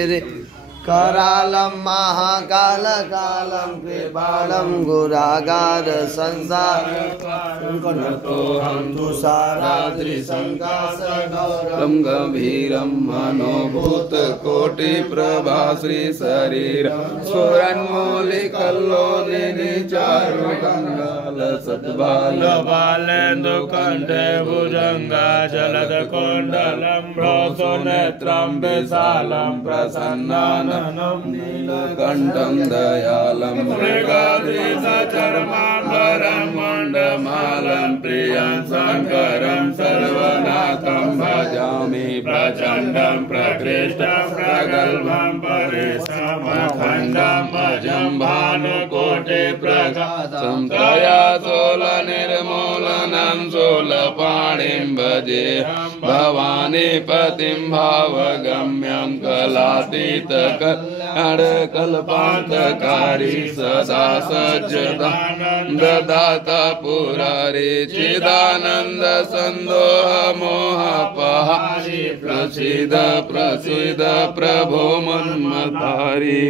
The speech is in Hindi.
करालं महाकालकालं कृपालं गुरागार संसारं तुषाराद्रिसङ्काशगौरं गम्भीरं मनोभूतकोटिप्रभा श्रीशरीर स्फुरन्मूलिकल्लोलिनी चारुकङ्गालसद्बालेन्दुकण्ठे भुजङ्गा जलदकुण्डलं भ्रोसुनेत्रं विशालं प्रसन्नाननं नीलकण्ठं दयालं मृगधीशचर्माम्बरं मण्डमालं प्रियं शङ्करं सर्वनाथं भजामि प्रचण्डं प्रकृष्टं प्रगल्भं परेशमखण्डं भजं भानुकोटिप्रकाशं त्वया शूलनिर्मूलनं शूलपाणिं भजेऽहं भवानीपतिं भावगम्यं कलातीतकल्याणकल्पान्तकारी सदा सज्जदानन्ददाता पुरारे चिदानन्द सन्दोह मोहपहारी प्रसीद प्रसीद प्रभो मन्मथारी।